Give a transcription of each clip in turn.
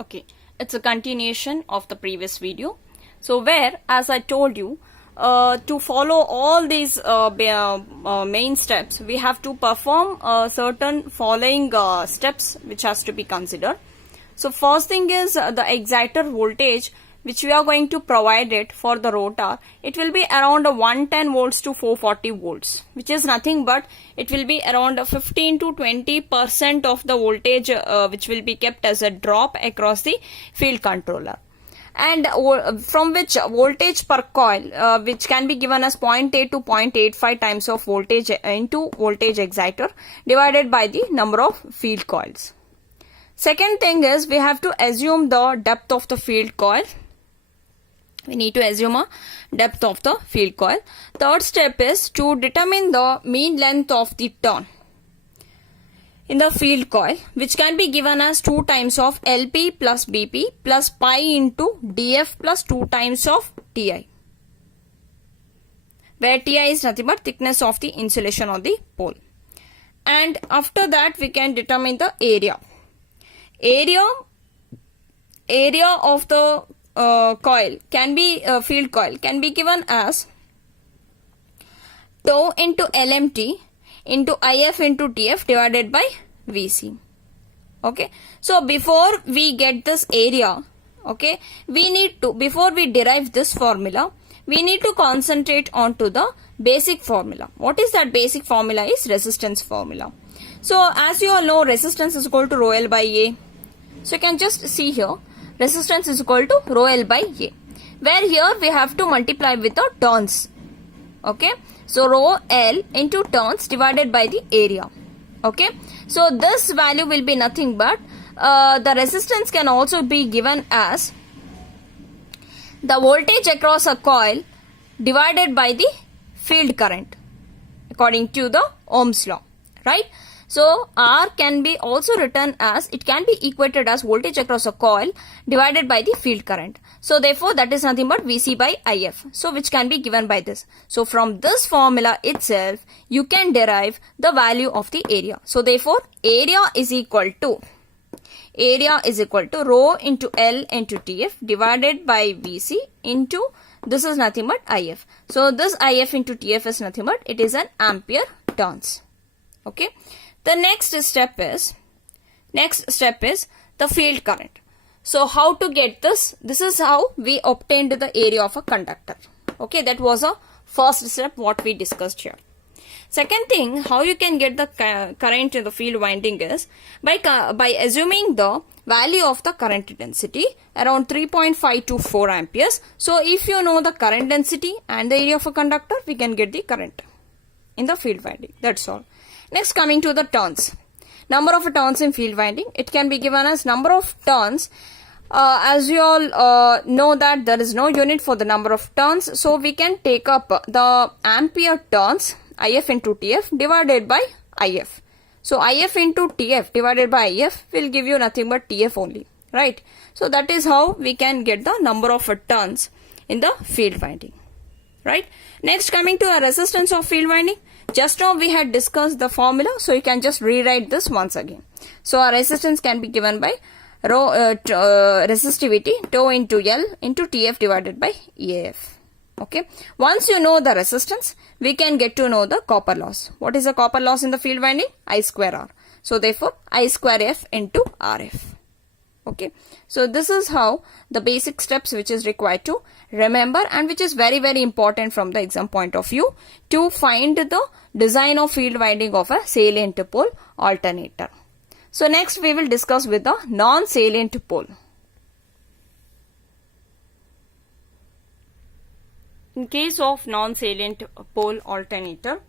Okay, it's a continuation of the previous video. So where, as I told you, to follow all these main steps, we have to perform certain following steps which has to be considered. So first thing is the exciter voltage which we are going to provide it for the rotor. It will be around 110 volts to 440 volts, which is nothing but it will be around 15 to 20% of the voltage which will be kept as a drop across the field controller. And from which voltage per coil which can be given as 0.8 to 0.85 times of voltage into voltage exciter divided by the number of field coils. Second thing is we have to assume the depth of the field coil. We need to assume a depth of the field coil. Third step is to determine the mean length of the turn in the field coil, which can be given as 2 times of LP plus BP plus pi into DF plus 2 times of TI, where TI is nothing but thickness of the insulation on the pole. And after that we can determine the area. Area of the coil can be field coil can be given as tau into LMT into IF into TF divided by VC. Okay, so before we get this area, okay, we need to, before we derive this formula, we need to concentrate on to the basic formula. What is that basic formula? Is resistance formula. So as you all know, resistance is equal to rho L by A. So you can just see here, resistance is equal to rho L by A, where here we have to multiply with the turns. Okay, so rho L into turns divided by the area. Okay, so this value will be nothing but the resistance can also be given as the voltage across a coil divided by the field current according to the Ohm's law, right? So R can be also written as, it can be equated as voltage across a coil divided by the field current. So therefore that is nothing but VC by IF. So which can be given by this. So from this formula itself you can derive the value of the area. So therefore area is equal to rho into L into TF divided by VC into, this is nothing but IF. So this IF into TF is nothing but, it is an ampere turns. Okay. The next step is the field current. So how to get this? This is how we obtained the area of a conductor. Okay, that was a first step what we discussed here. Second thing, how you can get the current in the field winding is by assuming the value of the current density around 3.5 to 4 amperes. So if you know the current density and the area of a conductor, we can get the current in the field winding. That's all. Next, coming to the turns. Number of turns in field winding. It can be given as number of turns. As you all know that there is no unit for the number of turns. So we can take up the ampere turns, IF into TF divided by IF. So IF into TF divided by IF will give you nothing but TF only, right? So that is how we can get the number of turns in the field winding, right? Next, coming to a resistance of field winding. Just now we had discussed the formula, so you can just rewrite this once again. So our resistance can be given by rho resistivity tau into L into TF divided by EAF. Okay. Once you know the resistance, we can get to know the copper loss. What is the copper loss in the field winding? I square R. So therefore I square F into RF. Okay, so this is how the basic steps which is required to remember and which is very important from the exam point of view to find the design of field winding of a salient pole alternator. So next we will discuss with the non-salient pole. In case of non-salient pole alternator,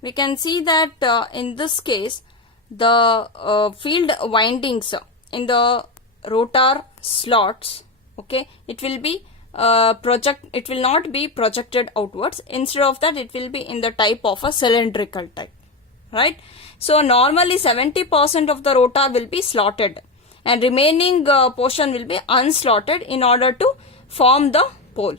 we can see that in this case the field windings in the rotor slots, okay, it will be it will not be projected outwards. Instead of that, it will be in the type of a cylindrical type, right? So normally 70% of the rotor will be slotted and remaining portion will be unslotted in order to form the pole.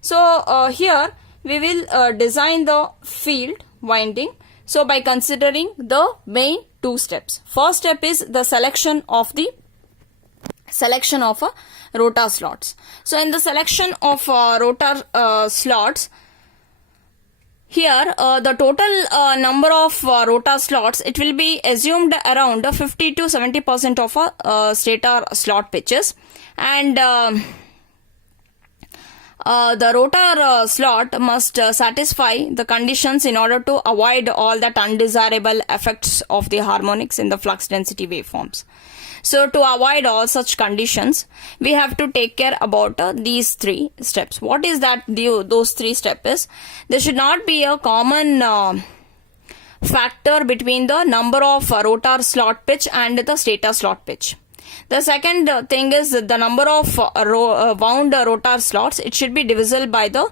So here we will design the field winding. So by considering the main two steps. First step is the selection of the selection of rotor slots. So in the selection of rotor slots, here the total number of rotor slots, it will be assumed around 50 to 70% of stator slot pitches, and the rotor slot must satisfy the conditions in order to avoid all that undesirable effects of the harmonics in the flux density waveforms. So to avoid all such conditions, we have to take care about these three steps. What is that? Those three steps is, there should not be a common factor between the number of rotor slot pitch and the stator slot pitch. The second thing is the number of wound rotor slots, it should be divisible by the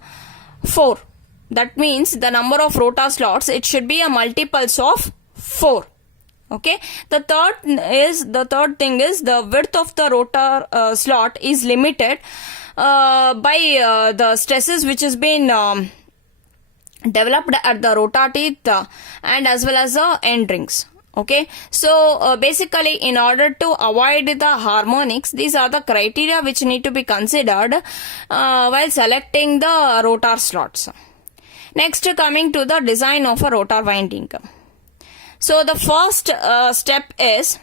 4. That means the number of rotor slots, it should be a multiples of 4. Okay. The third thing is the width of the rotor slot is limited by the stresses which has been developed at the rotor teeth and as well as the end rings. Okay, so basically in order to avoid the harmonics, these are the criteria which need to be considered while selecting the rotor slots. Next, coming to the design of a rotor winding. So the first step is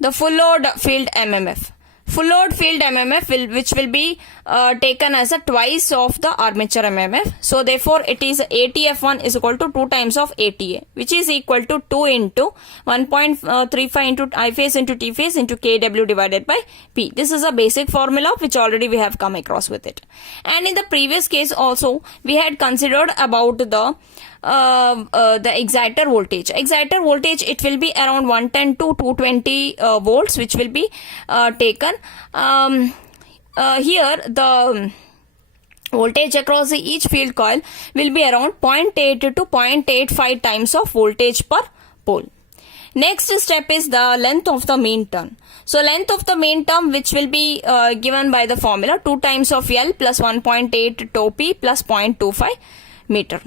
the full load field MMF. Full load field MMF which will be taken as a twice of the armature MMF. So therefore it is ATF1 is equal to 2 times of ATA, which is equal to 2 into 1.35 into I phase into T phase into KW divided by P. This is a basic formula which already we have come across with it. And in the previous case also we had considered about the exciter voltage. Exciter voltage, it will be around 110 to 220 volts which will be taken. Here the voltage across each field coil will be around 0.8 to 0.85 times of voltage per pole. Next step is the length of the mean turn. So length of the mean term which will be given by the formula 2 times of L plus 1.8 tau P plus 0.25 meter.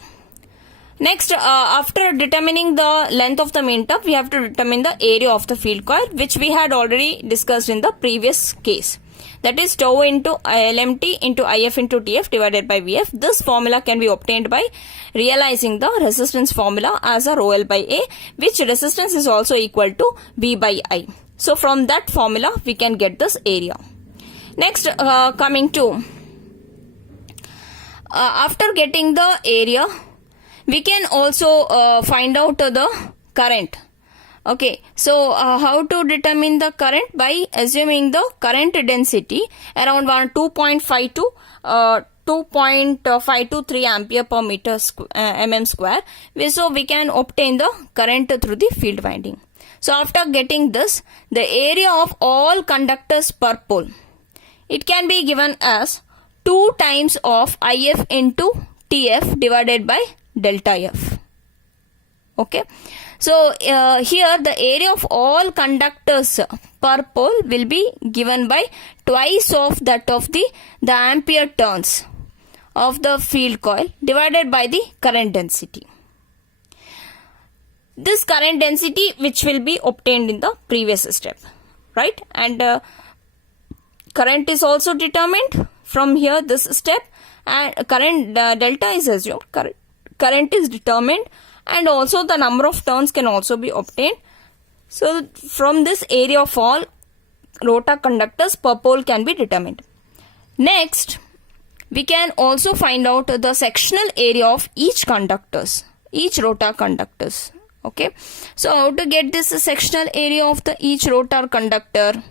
Next, after determining the length of the mean term, we have to determine the area of the field coil, which we had already discussed in the previous case. That is tau into LMT into IF into TF divided by VF. This formula can be obtained by realizing the resistance formula as a rho L by A, which resistance is also equal to V by I. So from that formula, we can get this area. Next, coming to, after getting the area, we can also find out the current. Okay, so how to determine the current? By assuming the current density around 2.5 to 2.523 ampere per meter mm square. So we can obtain the current through the field winding. So after getting this, the area of all conductors per pole, it can be given as 2 times of IF into TF divided by delta F. Okay, so here the area of all conductors per pole will be given by twice of that of the ampere turns of the field coil divided by the current density. This current density which will be obtained in the previous step, right? And current is also determined from here, this step, and current delta is assumed, current is determined, and also the number of turns can also be obtained. So from this area of all rotor conductors per pole can be determined. Next, we can also find out the sectional area of each rotor conductors. Okay, so how to get this sectional area of each rotor conductor?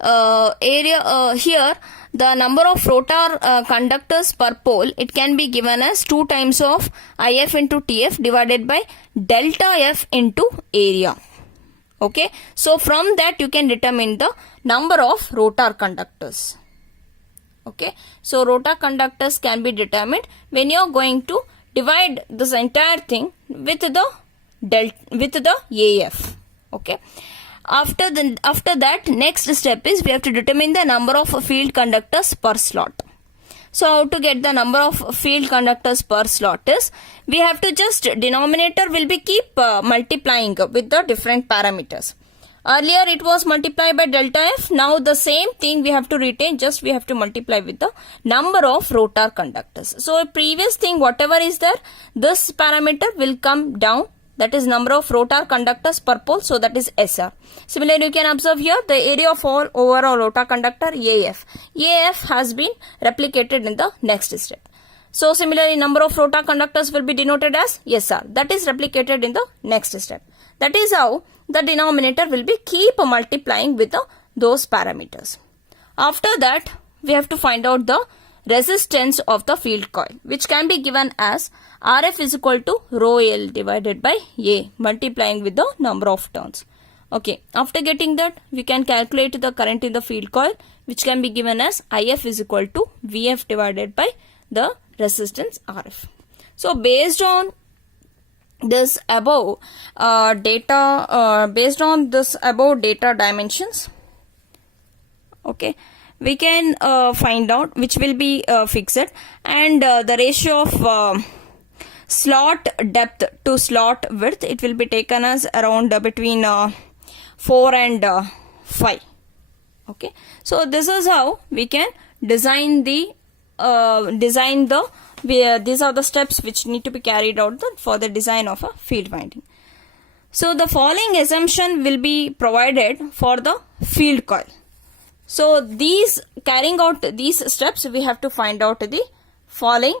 Here the number of rotor conductors per pole, it can be given as 2 times of IF into TF divided by delta F into area. Okay, so from that you can determine the number of rotor conductors. Okay, so rotor conductors can be determined when you are going to divide this entire thing with the AF. Okay. After that, next step is we have to determine the number of field conductors per slot. So how to get the number of field conductors per slot is, we have to just denominator will be keep multiplying with the different parameters. Earlier it was multiplied by delta F. Now the same thing we have to retain, just we have to multiply with the number of rotor conductors. So previous thing whatever is there, this parameter will come down, that is number of rotor conductors per pole, so that is SR. Similarly you can observe here the area of all overall rotor conductor AF. AF has been replicated in the next step. So similarly number of rotor conductors will be denoted as SR, that is replicated in the next step. That is how the denominator will be keep multiplying with those parameters. After that we have to find out the resistance of the field coil, which can be given as Rf is equal to rho L divided by A, multiplying with the number of turns. Okay, after getting that we can calculate the current in the field coil, which can be given as If is equal to Vf divided by the resistance Rf. So based on this above data dimensions, okay, we can find out which will be fixed, and the ratio of slot depth to slot width, it will be taken as around between 4 and 5. Okay, so this is how we can design the these are the steps which need to be carried out for the design of a field winding. So the following assumption will be provided for the field coil. So these carrying out these steps, we have to find out the following